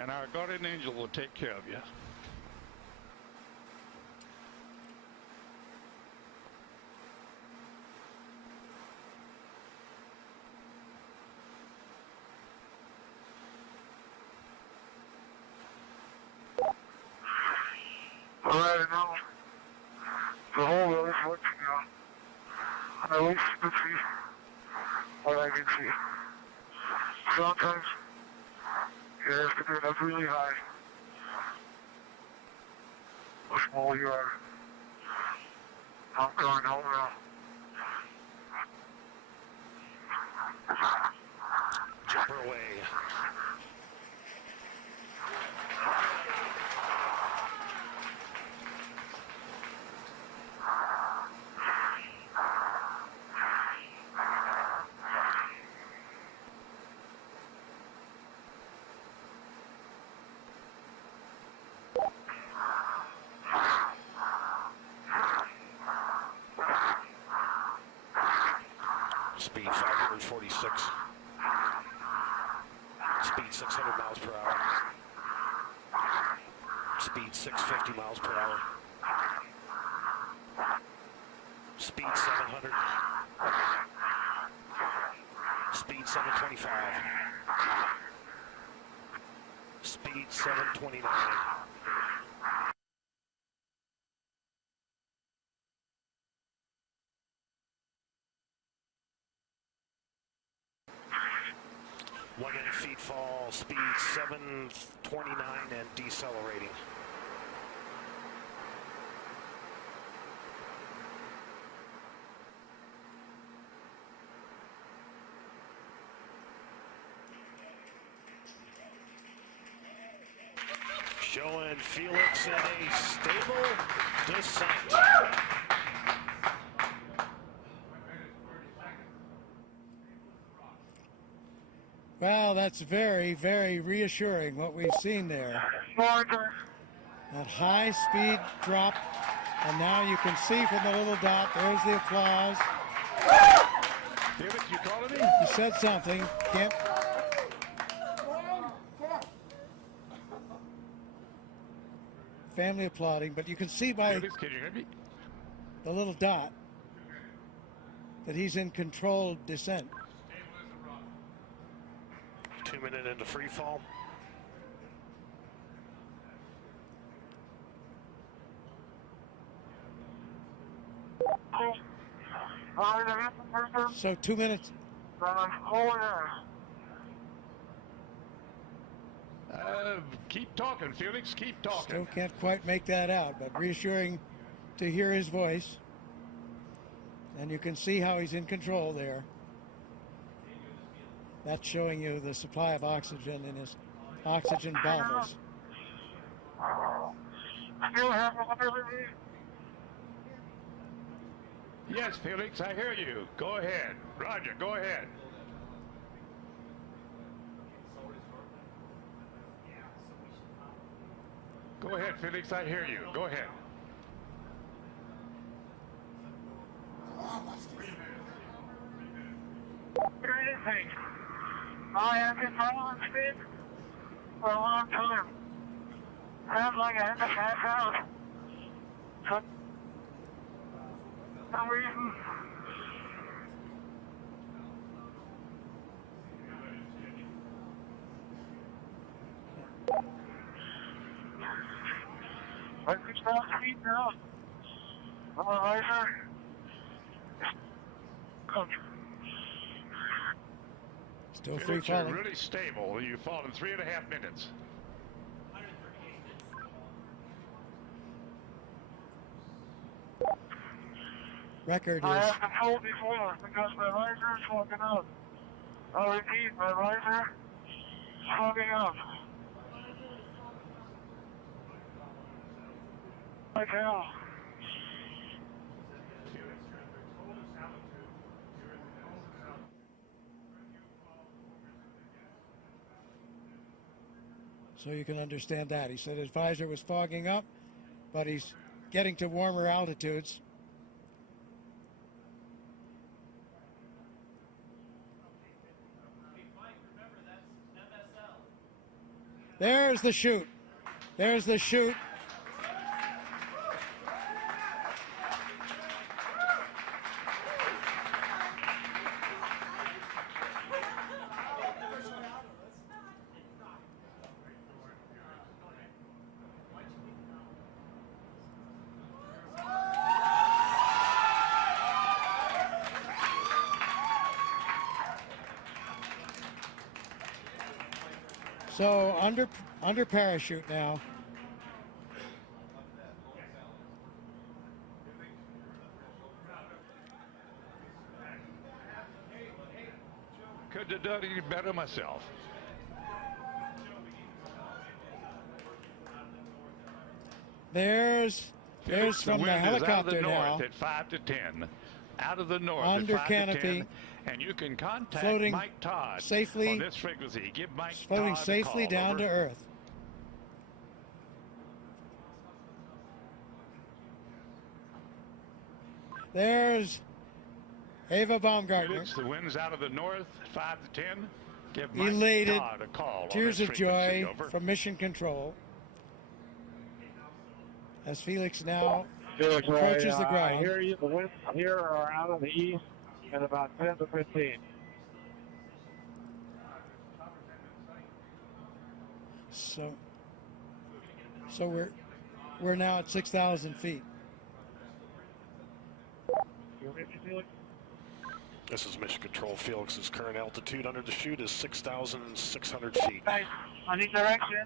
And our guardian angel will take care of you. Alright, now the whole road is working now. At least you can see what I can see. Sometimes you have to get up really high. The smaller you are. I'm going home now. Jumper away. Speed 546. Speed 600 miles per hour. Speed 650 miles per hour. Speed 700. Speed 725. Speed 729. One-minute feet fall, speed 729 and decelerating. Showing Felix in a stable descent. Well, that's very, very reassuring what we've seen there. That high speed drop, and now you can see from the little dot, there's the applause. Felix, you calling me? He said something. Can't. Family applauding, but you can see by Felix, can you hear me? the little dot that he's in controlled descent. 2 minutes into free fall. So 2 minutes. Keep talking, Felix. Keep talking. Still can't quite make that out, but reassuring to hear his voice. And you can see how he's in control there. That's showing you the supply of oxygen in his oxygen bottles. Yes, Felix, I hear you. Go ahead. Roger, go ahead. Go ahead, Felix, I hear you. Go ahead. I have been following speed for a long time. Sounds like I had to pass out. For some reason. I can stop speed now. On the visor. Still free Felix, you're falling. really stable. You've fallen 3.5 minutes. Record I is have been told before because my visor is fogging up. I'll repeat, my visor is fogging up. I tell. so you can understand that. He said his visor was fogging up, but he's getting to warmer altitudes. There's the chute. There's the chute. So under parachute now. Couldn't have done any better myself. There's from the helicopter now. At 5 to 10. Out of the north Under at 5 canopy. to 10. And you can contact Floating Mike Todd safely, on this frequency. Give Mike floating Todd safely a call. down Over. to Earth. There's Ava Baumgartner. Felix, the wind's out of the north, 5 to 10. Give Mike Elated, Todd a call on tears this of joy frequency. Over. from Mission Control as Felix now Felix, approaches the I ground. hear you. The winds here are out of the east at about 10 to 15. So we're now at 6,000 feet. You with me, Felix? This is Mission Control. Felix's current altitude under the chute is 6,600 feet. Hey, on each direction.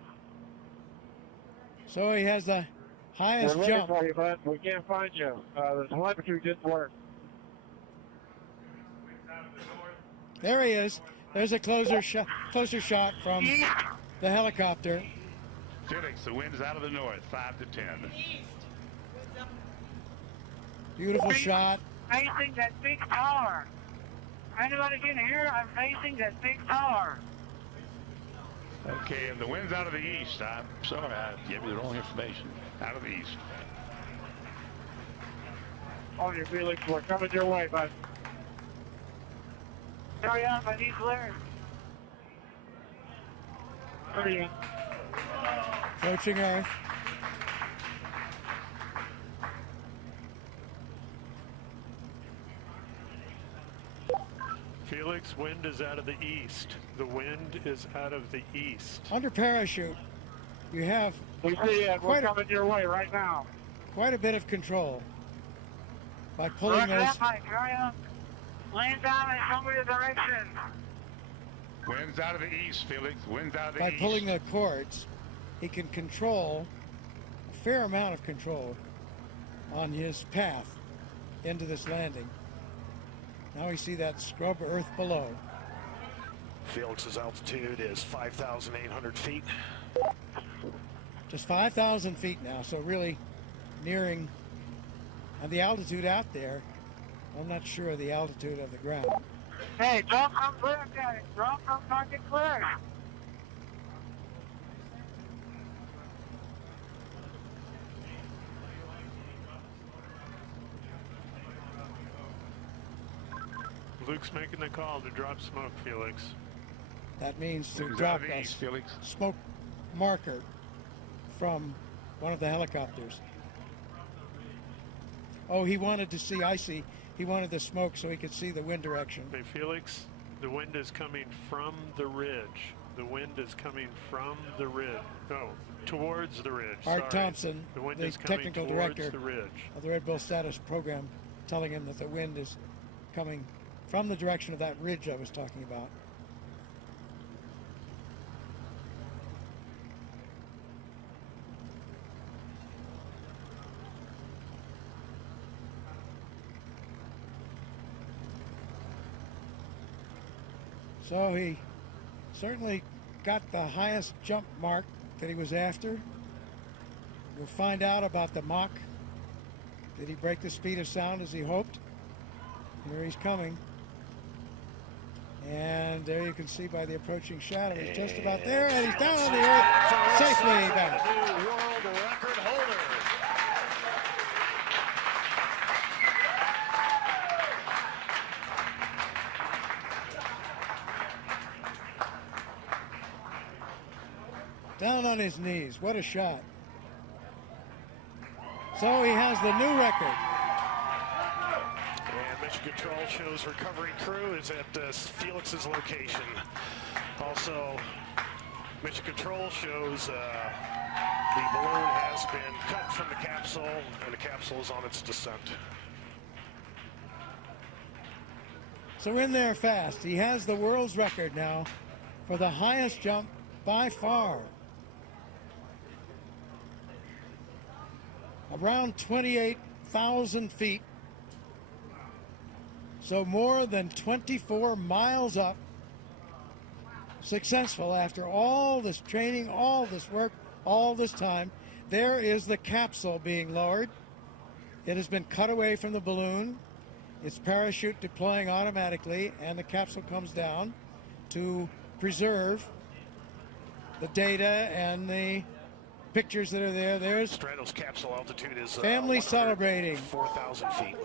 So he has the highest We're looking jump. for you, bud. We can't find you. The telemetry didn't work. There he is. There's a closer shot from the helicopter. Felix, the wind's out of the north, 5 to 10. Beautiful shot. Facing that big tower. Anybody can hear? I'm facing that big tower. Okay, and the wind's out of the east. I'm sorry, I gave you the wrong information. Out of the east. On your Felix, we're coming your way, bud. Hurry up, I need clearance. Hurry up. Approaching Earth. Felix, wind is out of the east. The wind is out of the east. Under parachute, you have We see it. We're coming your way right now. quite a bit of control by pulling Look those. up, Mike. Hurry up. Land down and show me the direction. Wind's out of the east, Felix. Wind's out of the By east. pulling the cords, he can control a fair amount of control on his path into this landing. Now we see that scrub earth below. Felix's altitude is 5,800 feet. Just 5,000 feet now, so really nearing, and the altitude out there, I'm not sure of the altitude of the ground. Hey, don't come clear, guys. Don't come target clear. Luke's making the call to drop smoke, Felix. That means to Wind's drop out of the a east, Felix. smoke marker from one of the helicopters. Oh, he wanted to see, I see. He wanted the smoke so he could see the wind direction. Hey, Felix, the wind is coming from the ridge. The wind is coming from the ridge. No, towards the ridge. Art Sorry. Thompson, The wind the is coming technical towards director the ridge. of the Red Bull Stratos program, telling him that the wind is coming from the direction of that ridge I was talking about. So he certainly got the highest jump mark that he was after. We'll find out about the Mach. Did he break the speed of sound as he hoped? Here he's coming. And there you can see by the approaching shadow, he's just about there, and he's down on the earth, safely back. New world record holder. down on his knees. What a shot. So he has the new record. And Mission Control shows recovery crew is at Felix's location. Also, Mission Control shows the balloon has been cut from the capsule, and the capsule is on its descent. So in there fast. He has the world's record now for the highest jump by far. Around 28,000 feet. So more than 24 miles up. Successful after all this training, all this work, all this time. There is the capsule being lowered. It has been cut away from the balloon. Its parachute deploying automatically, and the capsule comes down to preserve the data and the pictures that are there. There's Stratos capsule altitude is family celebrating. 4,000 feet.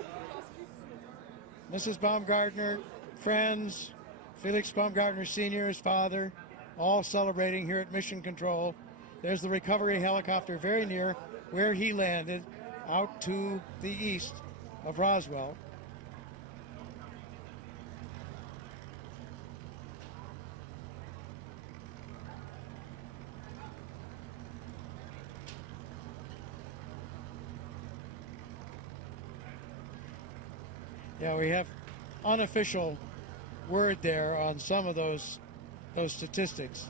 Mrs. Baumgartner, friends, Felix Baumgartner Sr., his father, all celebrating here at Mission Control. There's the recovery helicopter very near where he landed, out to the east of Roswell. Yeah, we have unofficial word there on some of those statistics.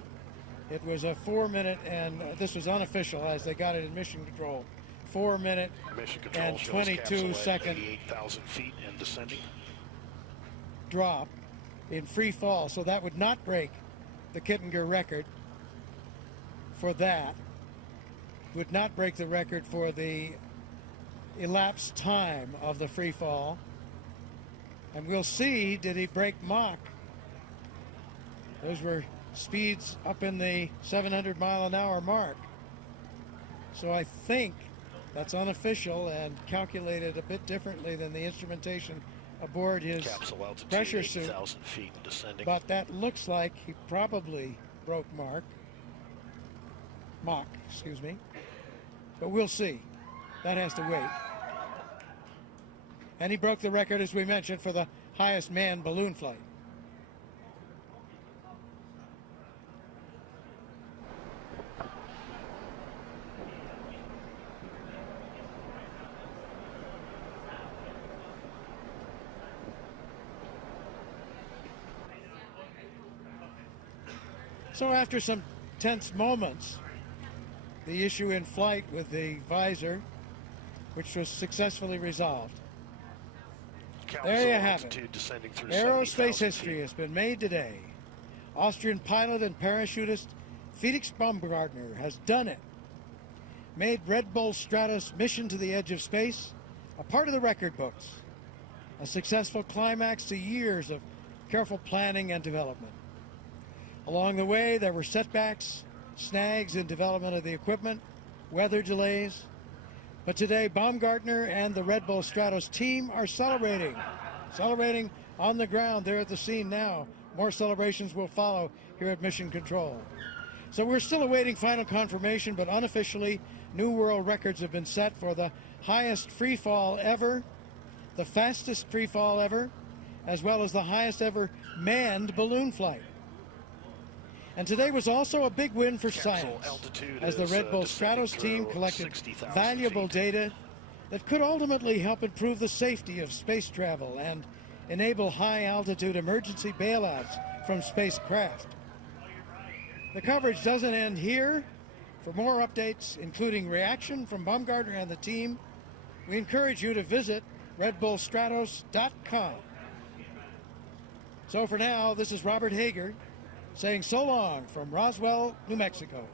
It was a 4 minute, and this was unofficial as they got it in Mission Control. 4 minute Mission Control and shows 22 capsule second 88,000 feet and descending. drop in free fall. So that would not break the Kittinger record for that. Would not break the record for the elapsed time of the free fall. And we'll see, did he break Mach? Those were speeds up in the 700 mile an hour mark. So I think that's unofficial and calculated a bit differently than the instrumentation aboard his Capsule altitude pressure suit. 80,000 feet and descending. But that looks like he probably broke Mach, excuse me. But we'll see. That has to wait. And he broke the record, as we mentioned, for the highest manned balloon flight. So after some tense moments, the issue in flight with the visor, which was successfully resolved. There you have it. Descending through Aerospace history has been made today. Austrian pilot and parachutist Felix Baumgartner has done it. Made Red Bull Stratos mission to the edge of space a part of the record books. A successful climax to years of careful planning and development. Along the way, there were setbacks, snags in development of the equipment, weather delays. But today, Baumgartner and the Red Bull Stratos team are celebrating on the ground. They're at the scene now. More celebrations will follow here at Mission Control. So we're still awaiting final confirmation, but unofficially, new world records have been set for the highest free fall ever, the fastest free fall ever, as well as the highest ever manned balloon flight. And today was also a big win for science, as the Red Bull Stratos team collected valuable data that could ultimately help improve the safety of space travel and enable high-altitude emergency bailouts from spacecraft. The coverage doesn't end here. For more updates, including reaction from Baumgartner and the team, we encourage you to visit redbullstratos.com. So for now, this is Robert Hager, saying so long from Roswell, New Mexico.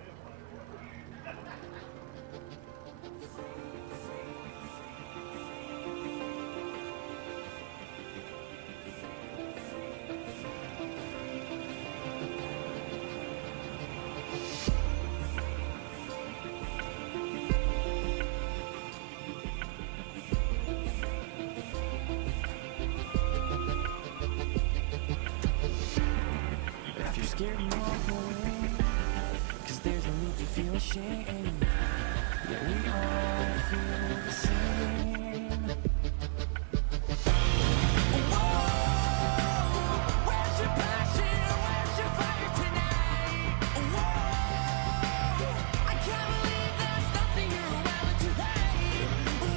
Scared, walk away, 'cause there's need to feel ashamed. Yeah, we all feel the same. Whoa, where's your passion? Where's your fire tonight? Whoa, I can't believe there's nothing you're willing to hate.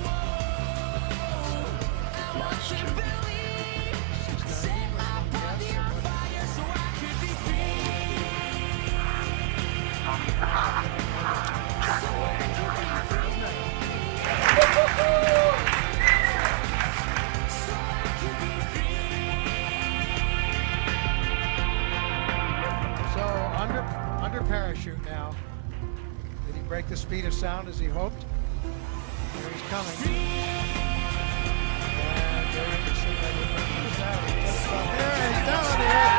Whoa, I want you, Billy. Set my body on fire so I could be free. So under parachute now. Did he break the speed of sound as he hoped? Here he's coming. And there you can see that he's out. He's just about there, and he's down in the air.